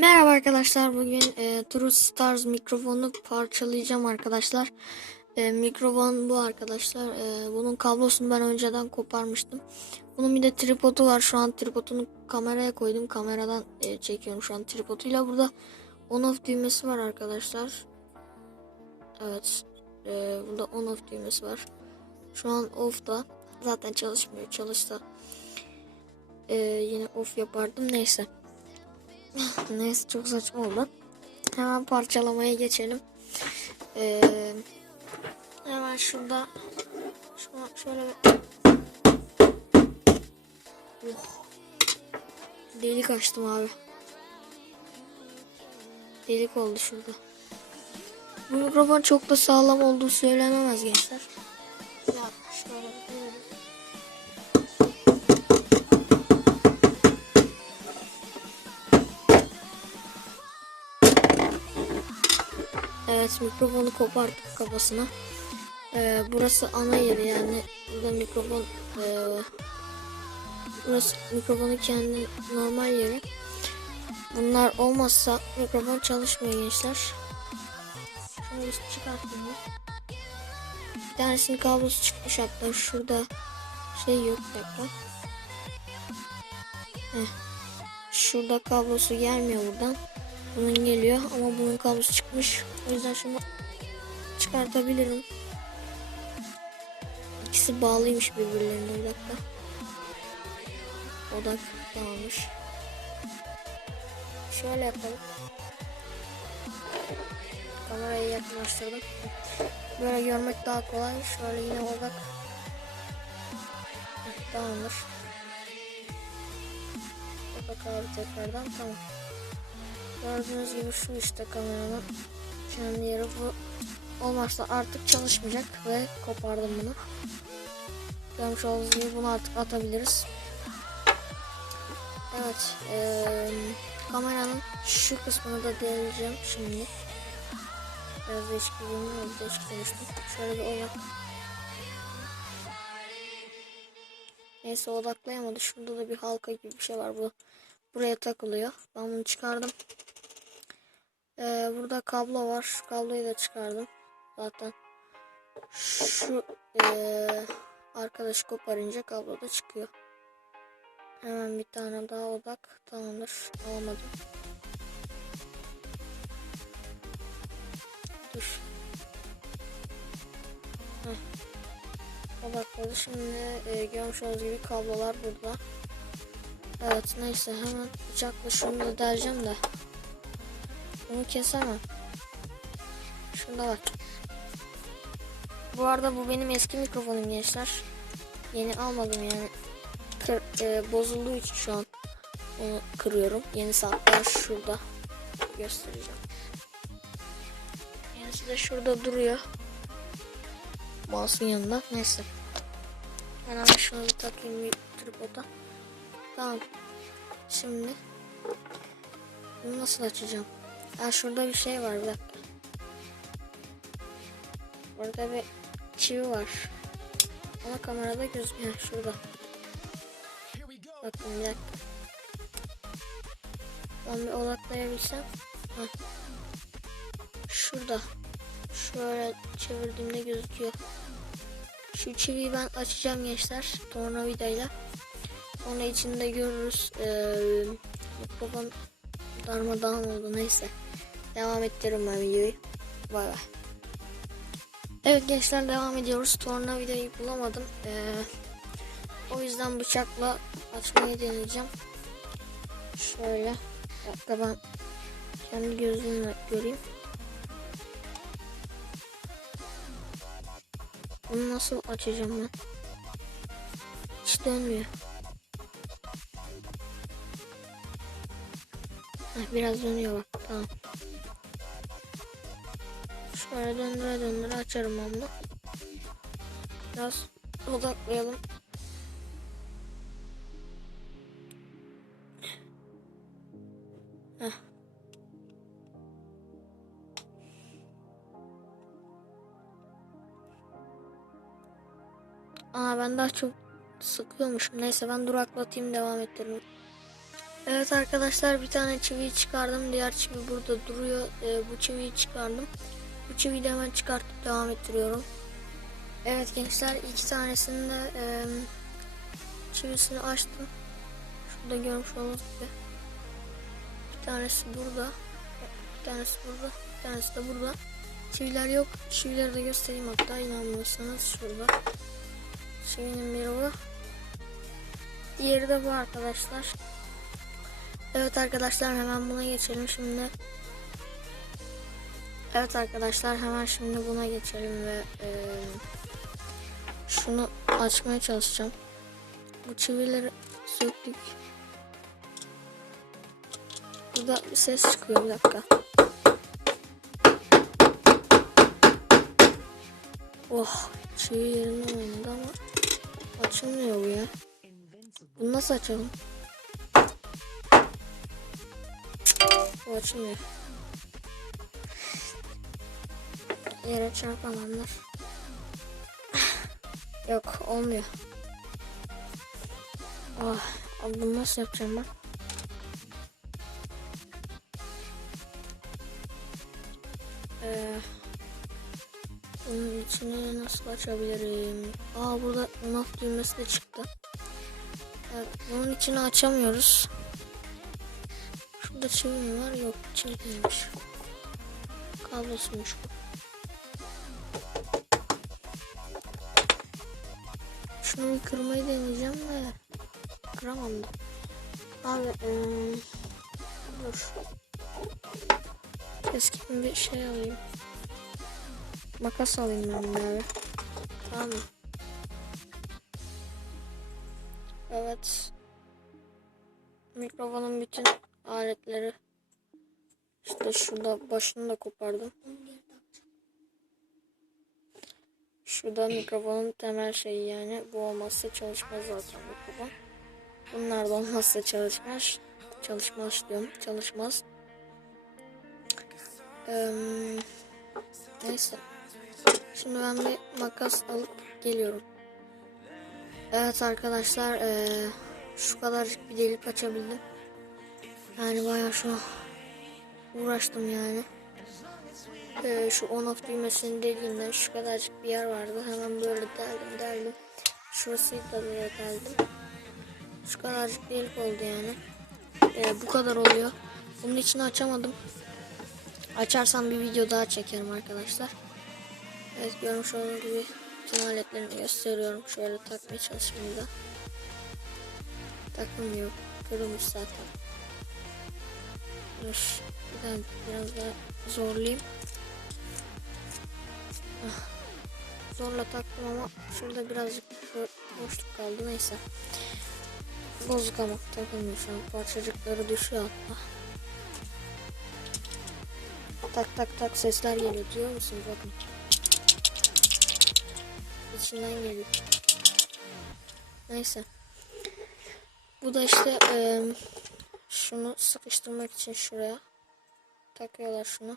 Merhaba arkadaşlar bugün e, True Stars mikrofonu parçalayacağım arkadaşlar. E, mikrofon bu arkadaşlar. E, bunun kablosunu ben önceden koparmıştım. Bunun bir de tripodu var. Şu an tripodunu kameraya koydum. Kameradan e, çekiyorum şu an tripoduyla. Burada on off düğmesi var arkadaşlar. Evet. E, burada on off düğmesi var. Şu an off'ta. Zaten çalışmıyor. Çalışsa e, yine off yapardım. Neyse. Neyse çok saçma oldu. Hemen parçalamaya geçelim. Ee, hemen şurada şu şöyle oh. delik açtım abi. Delik oldu şurada. Bu mikrofon çok da sağlam olduğu söylenemez gençler. Evet mikrofonu koparttık kafasına. Ee, burası ana yeri yani burada mikrofon e, burası mikrofonun kendi normal yeri. Bunlar olmazsa mikrofon çalışmıyor gençler. Şunu ben. Bir tanesinin kablosu çıkmış hatta şurada şey yok dakika. Şurada kablosu gelmiyor buradan. Bunun geliyor ama bunun kablosu çıkmış. O yüzden şunu çıkartabilirim. İkisi bağlıymış birbirlerine bir dakika. Odak tamammış. Şöyle yapalım. Kamerayı yakınlaştırdım. Böyle görmek daha kolay. Şöyle yine odak. Tamamdır. Odak abi tekrardan tamam. Gördüğünüz gibi şu işte kameranın kendi yeri bu olmazsa artık çalışmayacak ve kopardım bunu. Görmüş olduğunuz gibi bunu artık atabiliriz. Evet, eee, kameranın şu kısmını da deneyeceğim şimdi. Biraz değişik bir görünüyor, biraz değişik konuştum. Şöyle bir odak. Neyse odaklayamadı. Şurada da bir halka gibi bir şey var. Bu buraya takılıyor. Ben bunu çıkardım. Ee, burada kablo var. Kabloyu da çıkardım. Zaten şu ee, arkadaş koparınca kablo da çıkıyor. Hemen bir tane daha odak. Tamamdır. Alamadım. Dur. Heh. Şimdi e, görmüş olduğunuz gibi kablolar burada. Evet neyse hemen bıçakla şunu da deleceğim de. Bunu kesemem. Şunda bak. Bu arada bu benim eski mikrofonum gençler. Yeni almadım yani. Kır, e, bozulduğu için şu an onu kırıyorum. Yeni saatler şurada. Göstereceğim. Yenisi de şurada duruyor. Mouse'un yanında. Neyse. Ben hemen şunu bir takayım bir tripoda. Tamam. Şimdi bunu nasıl açacağım? Ha şurada bir şey var bir dakika. Burada bir çivi var. Ama kamerada gözükmüyor. Şurada. Bakın bir dakika. Ben bir odaklayabilsem. Heh. Şurada. Şöyle çevirdiğimde gözüküyor. Şu çiviyi ben açacağım gençler. Tornavidayla. Sonra içinde görürüz. Ee, mikrofon darmadağın oldu neyse. Devam ettiririm ben videoyu. Bay bay. Evet gençler devam ediyoruz. Tornavidayı bulamadım. Ee, o yüzden bıçakla açmayı deneyeceğim. Şöyle. Dakika ben kendi gözümle göreyim. Bunu nasıl açacağım ben? Hiç dönmüyor. Heh, biraz dönüyor bak. Tamam. Şöyle döndüre döndüre açarım onu. Biraz odaklayalım. Heh. Aa ben daha çok sıkıyormuşum. Neyse ben duraklatayım devam ettiririm. Evet arkadaşlar bir tane çiviyi çıkardım. Diğer çivi burada duruyor. Ee, bu çiviyi çıkardım. Bu çiviyi de çıkartıp devam ettiriyorum. Evet gençler iki tanesini de e, çivisini açtım. Şurada görmüş olduğunuz gibi. Bir tanesi burada. Bir tanesi burada. Bir tanesi de burada. Çiviler yok. Çivileri de göstereyim hatta inanmıyorsanız şurada. Çivinin biri bu. Diğeri de bu arkadaşlar. Evet arkadaşlar hemen buna geçelim şimdi. Evet arkadaşlar hemen şimdi buna geçelim ve e, şunu açmaya çalışacağım. Bu çivileri söktük. Burada bir ses çıkıyor bir dakika. Oh çivi yerine oynadı ama açılmıyor bu ya. Bunu nasıl açalım? Bu açılmıyor. Yere çarpamamdır. Yok olmuyor. Oh, bunu nasıl yapacağım ben? Ee, bunun içini nasıl açabilirim? Aa burada unaf düğmesi de çıktı. Evet, bunun içini açamıyoruz. Şurada çivi var? Yok çivi değilmiş. Kablosuymuş bu. Şunu kırmayı deneyeceğim de kıramam. Abi ee, dur. Keskin bir şey alayım. Makas alayım ben de abi. Tamam? Evet. Mikrofonun bütün aletleri işte şurada başını da kopardım. Şurada mikrofonun temel şeyi yani bu olmazsa çalışmaz zaten mikrofon. Bunlar da olmazsa çalışmaz. Çalışmaz diyorum. Çalışmaz. Ee, neyse. Şimdi ben bir makas alıp geliyorum. Evet arkadaşlar ee, şu kadarcık bir delik açabildim. Yani bayağı şu uğraştım yani. Ee, şu on off düğmesini dediğimde şu kadarcık bir yer vardı. Hemen böyle deldim deldim. Şurasıyı da böyle deldim. Şu kadarcık delik oldu yani. Ee, bu kadar oluyor. Bunun içini açamadım. Açarsam bir video daha çekerim arkadaşlar. Evet görmüş olduğunuz gibi bütün aletlerimi gösteriyorum. Şöyle takmaya çalışayım da. Takılmıyor. Kırılmış zaten. Dur. Daha biraz daha zorlayayım. Ah. Zorla taktım ama şurada birazcık bo- boşluk kaldı neyse. Bozuk ama takılmıyor şu an. Parçacıkları düşüyor hatta. Tak tak tak sesler geliyor diyor musun bakın. İçinden geliyor. Neyse. Bu da işte eee şunu sıkıştırmak için şuraya takıyorlar şunu.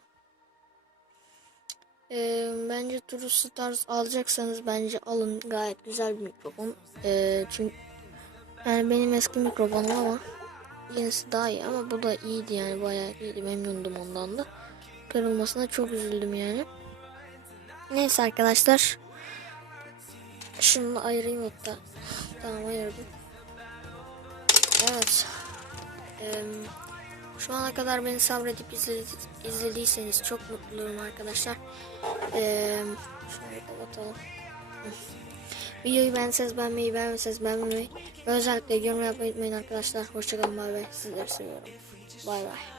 Ee, bence True Stars alacaksanız bence alın gayet güzel bir mikrofon. Ee, çünkü yani benim eski mikrofonum ama yenisi daha iyi ama bu da iyiydi yani bayağı iyiydi memnundum ondan da. Kırılmasına çok üzüldüm yani. Neyse arkadaşlar. Şunu ayırayım hatta. Tamam ayırdım. Evet. Şu ana kadar beni sabredip izledi, izlediyseniz çok mutlu olurum arkadaşlar. Ee, şöyle kapatalım. Videoyu beğenseniz beğenmeyi, beğenmeseniz beğenmeyi ve özellikle yorum yapmayı unutmayın arkadaşlar. Hoşçakalın bay bay. Sizleri seviyorum. Bay bay.